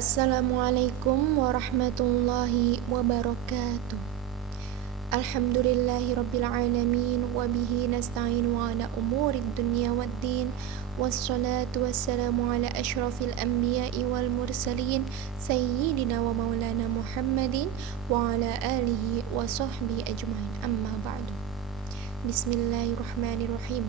Assalamualaikum warahmatullahi wabarakatuh. Alhamdulillahi rabbil alamin wa bihi nasta'inu ala umurid dunya waddin. Wassalatu wassalamu ala asyrafil anbiya'i wal mursalin sayyidina wa maulana Muhammadin wa ala alihi wa sahbihi ajmain. Amma ba'du. Bismillahirrahmanirrahim.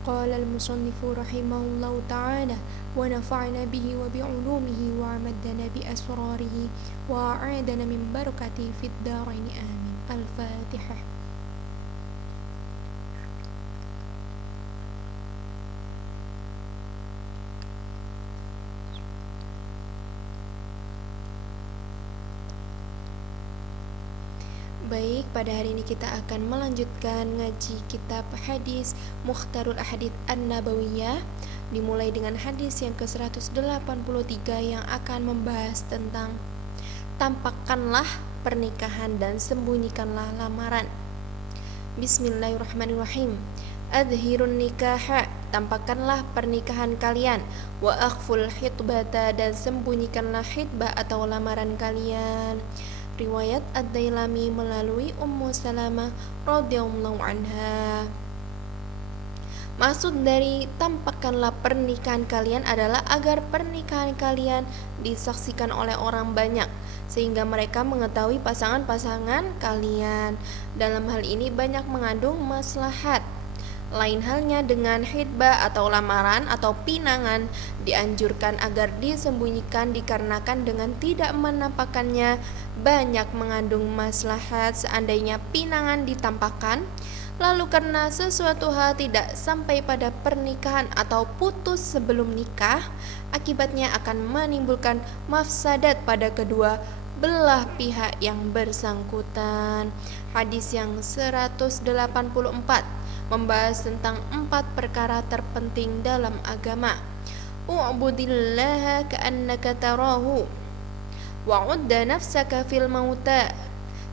Qala al-musannifu rahimahullahu ta'ala wa nafa'na bihi wa bi'ulumihi wa amaddana bi asrarihi wa a'adana min barakatihi fid daraini amin. Al-Fatihah. Baik, pada hari ini kita akan melanjutkan ngaji kitab hadis Mukhtarul Ahadits An-Nabawiyah, dimulai dengan hadis yang ke-183 yang akan membahas tentang tampakkanlah pernikahan dan sembunyikanlah lamaran. Bismillahirrahmanirrahim. Adhirun nikaha, tampakkanlah pernikahan kalian, wa akhful hitbata, dan sembunyikanlah hitbah atau lamaran kalian. Riwayat Ad-Dailami melalui Ummu Salamah radhiyallahu anha. Maksud dari tampakkanlah pernikahan kalian adalah agar pernikahan kalian disaksikan oleh orang banyak, sehingga mereka mengetahui pasangan-pasangan kalian. Dalam hal ini banyak mengandung maslahat. Lain halnya dengan hitbah atau lamaran atau pinangan, dianjurkan agar disembunyikan dikarenakan dengan tidak menampakkannya banyak mengandung maslahat. Seandainya pinangan ditampakkan, lalu karena sesuatu hal tidak sampai pada pernikahan atau putus sebelum nikah, akibatnya akan menimbulkan mafsadat pada kedua belah pihak yang bersangkutan. Hadis yang 184 membahas tentang 4 perkara terpenting dalam agama. U'budillaha ka'annaka tarahu wa'udda nafsaka fil mauta.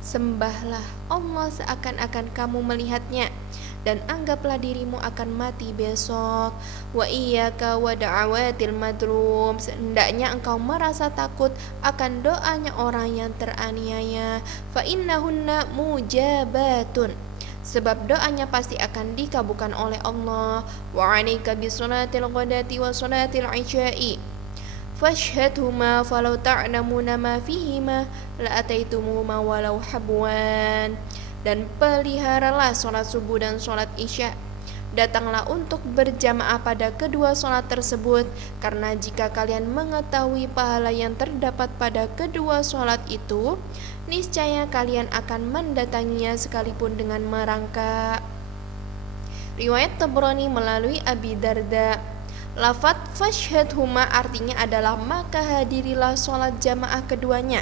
Sembahlah Allah seakan-akan kamu melihatnya, dan anggaplah dirimu akan mati besok. Wa iyyaka wa da'awatil madrum, hendaknya engkau merasa takut akan doanya orang yang teraniaya. Fa innahunna mujabatun, sebab doanya pasti akan dikabulkan oleh Allah. Wa 'alaika bi sholatil ghadati wa sholatil 'isya'i fashhadhuma falau ta'lamuna ma fihima la ataitumuma walau habwan. Dan peliharalah sholat subuh dan sholat isya. Datanglah untuk berjamaah pada kedua sholat tersebut, karena jika kalian mengetahui pahala yang terdapat pada kedua sholat itu, niscaya kalian akan mendatanginya sekalipun dengan merangkak. Riwayat Tabrani melalui Abi Darda. Lafaz fashhadhuma artinya adalah maka hadirilah sholat jamaah keduanya,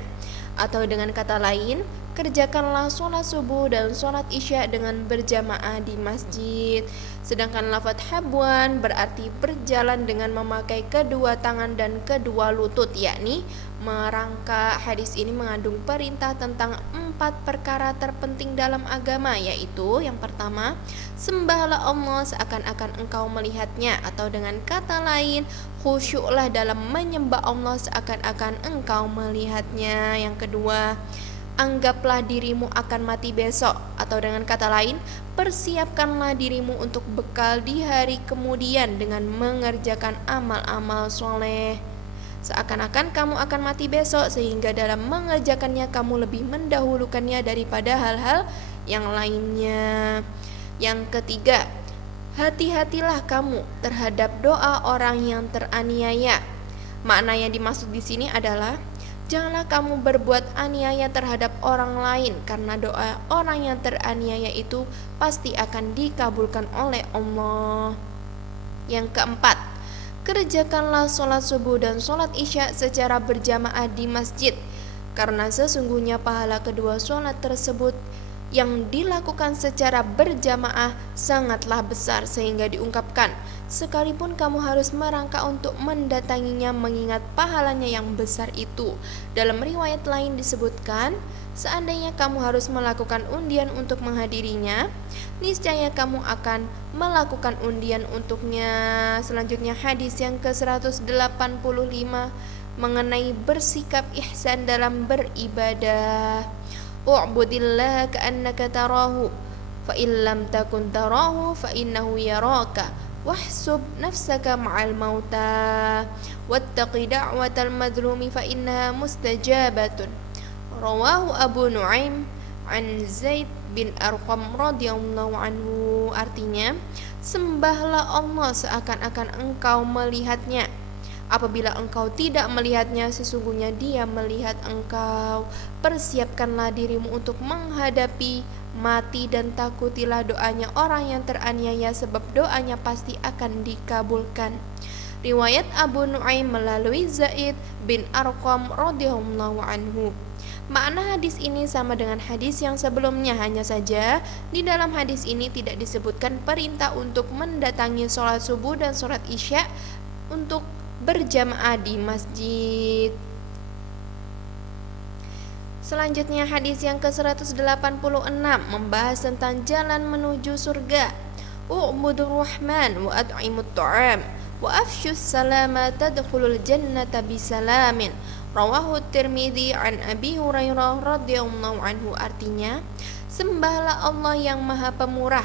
atau dengan kata lain, kerjakanlah sholat subuh dan sholat isya dengan berjamaah di masjid. Sedangkan lafaz habwan berarti berjalan dengan memakai kedua tangan dan kedua lutut, yakni merangkak. Hadis ini mengandung perintah tentang 4 perkara terpenting dalam agama, yaitu yang pertama, sembahlah Allah seakan-akan engkau melihatnya, atau dengan kata lain, khusyuklah dalam menyembah Allah seakan-akan engkau melihatnya. Yang kedua, anggaplah dirimu akan mati besok, atau dengan kata lain, persiapkanlah dirimu untuk bekal di hari kemudian dengan mengerjakan amal-amal soleh seakan-akan kamu akan mati besok, sehingga dalam mengerjakannya kamu lebih mendahulukannya daripada hal-hal yang lainnya. Yang ketiga, hati-hatilah kamu terhadap doa orang yang teraniaya. Makna yang dimaksud di sini adalah janganlah kamu berbuat aniaya terhadap orang lain, karena doa orang yang teraniaya itu pasti akan dikabulkan oleh Allah. Yang keempat, kerjakanlah sholat subuh dan sholat isya secara berjamaah di masjid, karena sesungguhnya pahala kedua sholat tersebut yang dilakukan secara berjamaah sangatlah besar, sehingga diungkapkan, sekalipun kamu harus merangkak untuk mendatanginya mengingat pahalanya yang besar itu. Dalam riwayat lain disebutkan, seandainya kamu harus melakukan undian untuk menghadirinya, niscaya kamu akan melakukan undian untuknya. Selanjutnya hadis yang ke-185 mengenai bersikap ihsan dalam beribadah. U'budillaha ka'annaka tarahu fa in lam takun tarahu fa innahu yaraka wahsub nafsaka ma'al mauta wattaqi da'watal madlumi fa innaha mustajabatun. Rawahu Abu Nuaim an Zaid bin Arqam radhiyallahu anhu. Artinya, sembahlah Allah seakan-akan engkau melihatnya. Apabila engkau tidak melihatnya, sesungguhnya Dia melihat engkau. Persiapkanlah dirimu untuk menghadapi mati dan takutilah doanya orang yang teraniaya, sebab doanya pasti akan dikabulkan. Riwayat Abu Nuaim melalui Zaid bin Arqam radhiyallahu anhu. Makna hadis ini sama dengan hadis yang sebelumnya, hanya saja di dalam hadis ini tidak disebutkan perintah untuk mendatangi sholat subuh dan sholat isya untuk berjamaah di masjid. Selanjutnya hadis yang ke-186 membahas tentang jalan menuju surga. U'budur rahman wa at'imut ta'am wa afshus salama tadkhulul jannata bisalamin. Rawahu Tirmidzi an Abi Hurairah radhiyallahu anhu. Artinya, sembahlah Allah yang Maha Pemurah,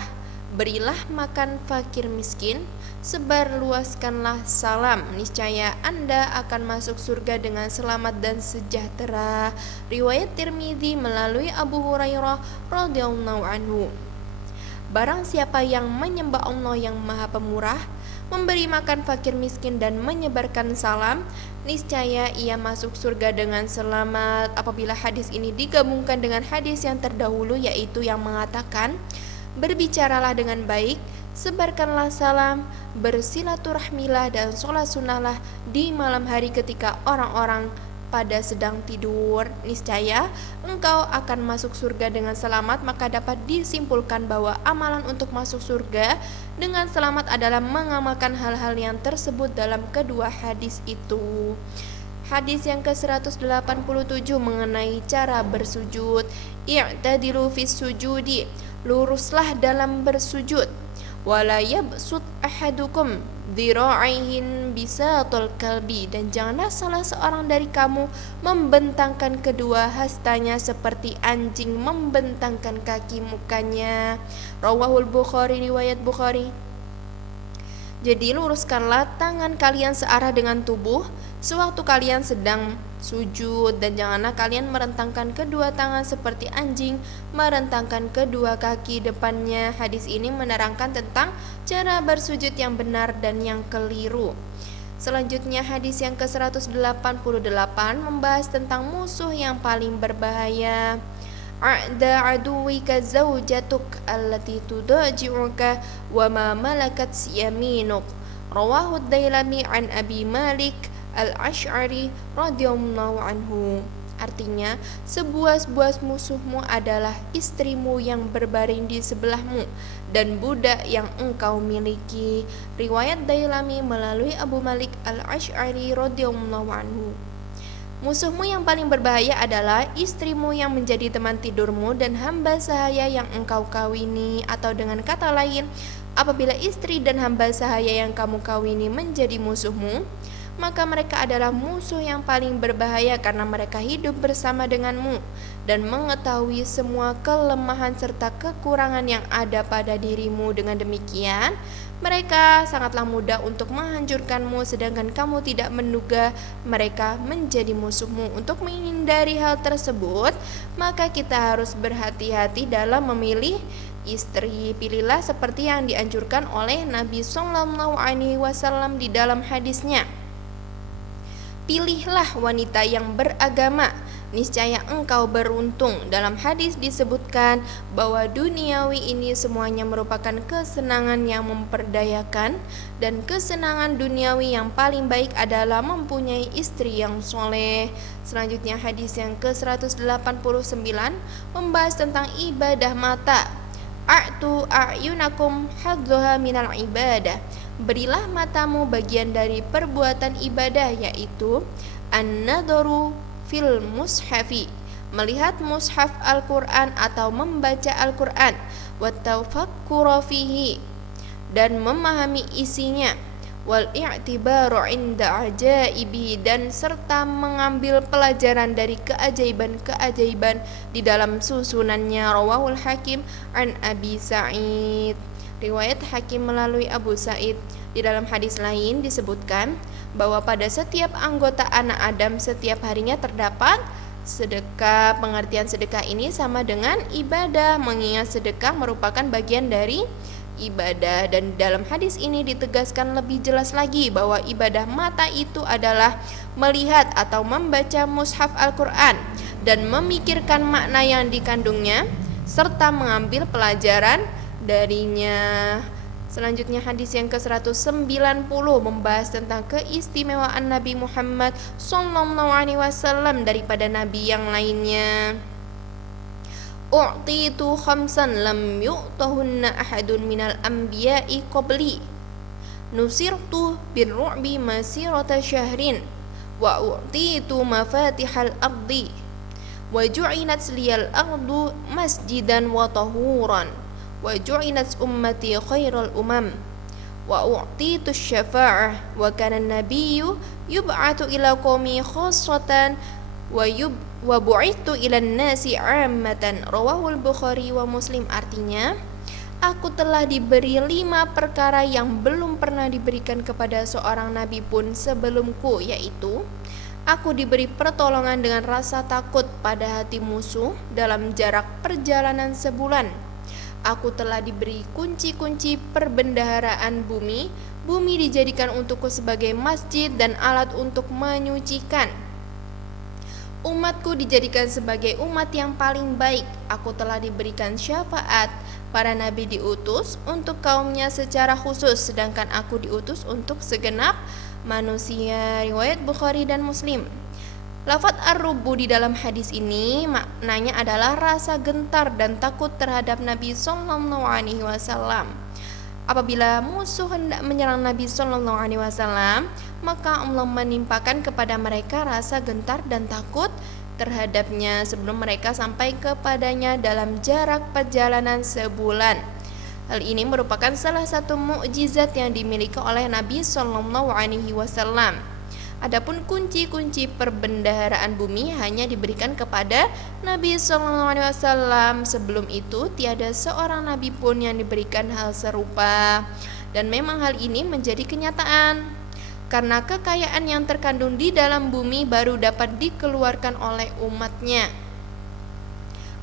berilah makan fakir miskin, sebarluaskanlah salam, niscaya Anda akan masuk surga dengan selamat dan sejahtera. Riwayat Tirmidzi melalui Abu Hurairah radhiyallahu anhu. Barang siapa yang menyembah Allah yang Maha Pemurah, memberi makan fakir miskin dan menyebarkan salam, niscaya ia masuk surga dengan selamat. Apabila hadis ini digabungkan dengan hadis yang terdahulu, yaitu yang mengatakan, berbicaralah dengan baik, sebarkanlah salam, bersilaturahmilah dan sholat sunnahlah di malam hari ketika orang-orang pada sedang tidur, niscaya engkau akan masuk surga dengan selamat. Maka dapat disimpulkan bahwa amalan untuk masuk surga dengan selamat adalah mengamalkan hal-hal yang tersebut dalam kedua hadis itu. Hadis yang ke-187 mengenai cara bersujud. I'tadilu fis sujudi, luruslah dalam bersujud. Wala yabsut ahadukum dhira'ihin bisatul kalbi, dan janganlah salah seorang dari kamu membentangkan kedua hastanya seperti anjing membentangkan kaki mukanya. Rawahul Bukhari, riwayat Bukhari. Jadi luruskanlah tangan kalian searah dengan tubuh sewaktu kalian sedang sujud, dan janganlah kalian merentangkan kedua tangan seperti anjing merentangkan kedua kaki depannya. Hadis ini menerangkan tentang cara bersujud yang benar dan yang keliru. Selanjutnya hadis yang ke-188 membahas tentang musuh yang paling berbahaya. A'da aduwika zawjatuk allati tudaji'uka wa ma malakat yaminuk. Rawahu Dailami an Abi Malik Al-Asy'ari radhiyallahu anhu. Artinya, sebuah-buah musuhmu adalah istrimu yang berbaring di sebelahmu dan budak yang engkau miliki. Riwayat Dailami melalui Abu Malik Al-Asy'ari radhiyallahu anhu. Musuhmu yang paling berbahaya adalah istrimu yang menjadi teman tidurmu dan hamba sahaya yang engkau kawini. Atau dengan kata lain, apabila istri dan hamba sahaya yang kamu kawini menjadi musuhmu, maka mereka adalah musuh yang paling berbahaya karena mereka hidup bersama denganmu dan mengetahui semua kelemahan serta kekurangan yang ada pada dirimu. Dengan demikian, mereka sangatlah mudah untuk menghancurkanmu, sedangkan kamu tidak menduga mereka menjadi musuhmu. Untuk menghindari hal tersebut, maka kita harus berhati-hati dalam memilih istri. Pilihlah seperti yang dianjurkan oleh Nabi Sallallahu Alaihi Wasallam di dalam hadisnya. Pilihlah wanita yang beragama, niscaya engkau beruntung. Dalam hadis disebutkan bahwa duniawi ini semuanya merupakan kesenangan yang memperdayakan, dan kesenangan duniawi yang paling baik adalah mempunyai istri yang soleh. Selanjutnya hadis yang ke-189 membahas tentang ibadah mata. A'tu a'yunakum hadzaha minal ibadah. Berilah matamu bagian dari perbuatan ibadah, yaitu an-nadharu fil mushafi, melihat mushaf Al-Quran atau membaca Al-Quran, wa tafakkura fihi, dan memahami isinya, wal i'tibaru 'inda ajaibi, dan serta mengambil pelajaran dari keajaiban-keajaiban di dalam susunannya. Rawahul Hakim an Abi Sa'id. Riwayat Hakim melalui Abu Sa'id. Di dalam hadis lain disebutkan bahwa pada setiap anggota anak Adam setiap harinya terdapat sedekah. Pengertian sedekah ini sama dengan ibadah, mengingat sedekah merupakan bagian dari ibadah. Dan dalam hadis ini ditegaskan lebih jelas lagi bahwa ibadah mata itu adalah melihat atau membaca mushaf Al-Quran dan memikirkan makna yang dikandungnya serta mengambil pelajaran darinya. Selanjutnya hadis yang ke-190 membahas tentang keistimewaan Nabi Muhammad SAW daripada nabi yang lainnya. U'titu khamsan lam yu'tahunna ahadun minal anbiya'i qabli. Nusirtu birru'bi masirata syahrin wa u'titu mafatihal ardi wa ju'inat liyal ardu masjidan wa tahuran wa ju'inat ummati khairal umam wa u'titu syafa'ah wa kana nabiyyu yub'atu ila qaumi khassatan wa bu'ithu ila nasi 'ammatan. Rawahul Bukhari wa Muslim. Artinya, aku telah diberi 5 perkara yang belum pernah diberikan kepada seorang nabi pun sebelumku, yaitu aku diberi pertolongan dengan rasa takut pada hati musuh dalam jarak perjalanan sebulan. Aku telah diberi kunci-kunci perbendaharaan bumi. Bumi dijadikan untukku sebagai masjid dan alat untuk menyucikan. Umatku dijadikan sebagai umat yang paling baik. Aku telah diberikan syafaat. Para nabi diutus untuk kaumnya secara khusus, sedangkan aku diutus untuk segenap manusia. Riwayat Bukhari dan Muslim. Lafaz ar-rubu di dalam hadis ini maknanya adalah rasa gentar dan takut terhadap Nabi sallallahu alaihi wasallam. Apabila musuh hendak menyerang Nabi sallallahu alaihi wasallam, maka Allah menimpakan kepada mereka rasa gentar dan takut terhadapnya sebelum mereka sampai kepadanya dalam jarak perjalanan sebulan. Hal ini merupakan salah satu mukjizat yang dimiliki oleh Nabi sallallahu alaihi wasallam. Adapun kunci-kunci perbendaharaan bumi hanya diberikan kepada Nabi sallallahu alaihi wasallam. Sebelum itu tiada seorang nabi pun yang diberikan hal serupa. Dan memang hal ini menjadi kenyataan, karena kekayaan yang terkandung di dalam bumi baru dapat dikeluarkan oleh umatnya.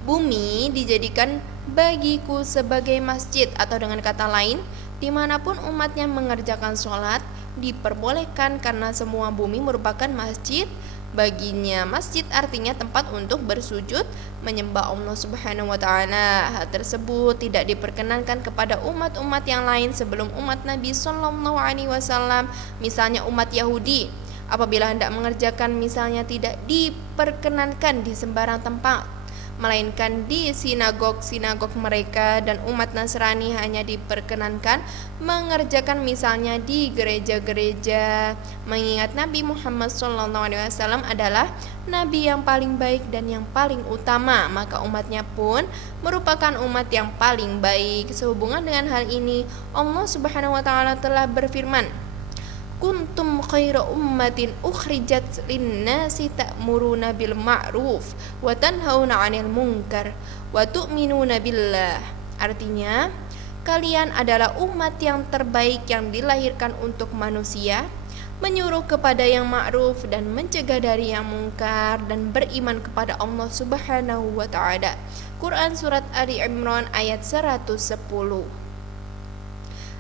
Bumi dijadikan bagiku sebagai masjid, atau dengan kata lain, dimanapun umatnya mengerjakan sholat diperbolehkan, karena semua bumi merupakan masjid baginya. Masjid artinya tempat untuk bersujud menyembah Allah Subhanahu wa taala. Hal tersebut tidak diperkenankan kepada umat-umat yang lain sebelum umat Nabi sallallahu alaihi wasallam, misalnya umat Yahudi. Apabila hendak mengerjakan misalnya tidak diperkenankan di sembarang tempat, melainkan di sinagog-sinagog mereka, dan umat Nasrani hanya diperkenankan mengerjakan misalnya di gereja-gereja. Mengingat Nabi Muhammad SAW adalah Nabi yang paling baik dan yang paling utama, maka umatnya pun merupakan umat yang paling baik. Sehubungan dengan hal ini, Allah Subhanahu wa taala telah berfirman, kuntum khaira ummatin ukhrijat linnasi ta'muruna bil ma'ruf wa tanhauna 'anil munkar wa tu'minuna billah. Artinya, kalian adalah umat yang terbaik yang dilahirkan untuk manusia, menyuruh kepada yang ma'ruf dan mencegah dari yang mungkar, dan beriman kepada Allah Subhanahu wa taala. Quran surat Ali Imran ayat 110.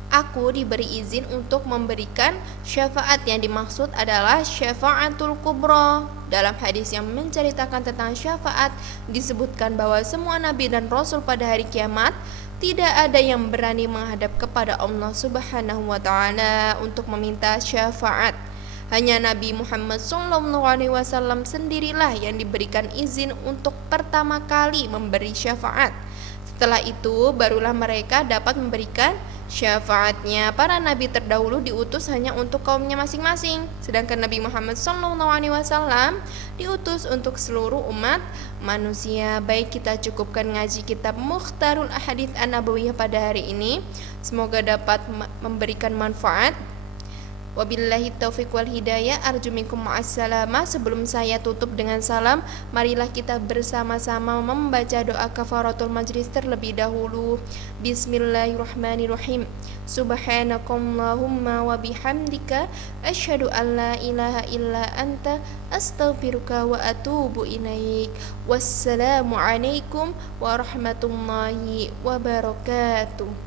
Aku diberi izin untuk memberikan syafaat. Yang dimaksud adalah syafaatul kubra. Dalam hadis yang menceritakan tentang syafaat disebutkan bahwa semua nabi dan rasul pada hari kiamat tidak ada yang berani menghadap kepada Allah Subhanahu wa taala untuk meminta syafaat. Hanya Nabi Muhammad SAW sendirilah yang diberikan izin untuk pertama kali memberi syafaat. Setelah itu barulah mereka dapat memberikan syafaatnya. Para nabi terdahulu diutus hanya untuk kaumnya masing-masing, sedangkan Nabi Muhammad SAW diutus untuk seluruh umat manusia. Baik, kita cukupkan ngaji kitab Mukhtarul Ahadits An-Nabawiyah pada hari ini. Semoga dapat memberikan manfaat. Wabillahi taufiq wal hidayah. Arju minkum ma'assalamah. Sebelum saya tutup dengan salam, marilah kita bersama-sama membaca doa kafaratul majlis terlebih dahulu. Bismillahirrahmanirrahim. Subhanakallahumma wa bihamdika asyhadu an la ilaha illa anta astaghfiruka wa atubu ilaik. Wassalamu alaikum warahmatullahi wabarakatuh.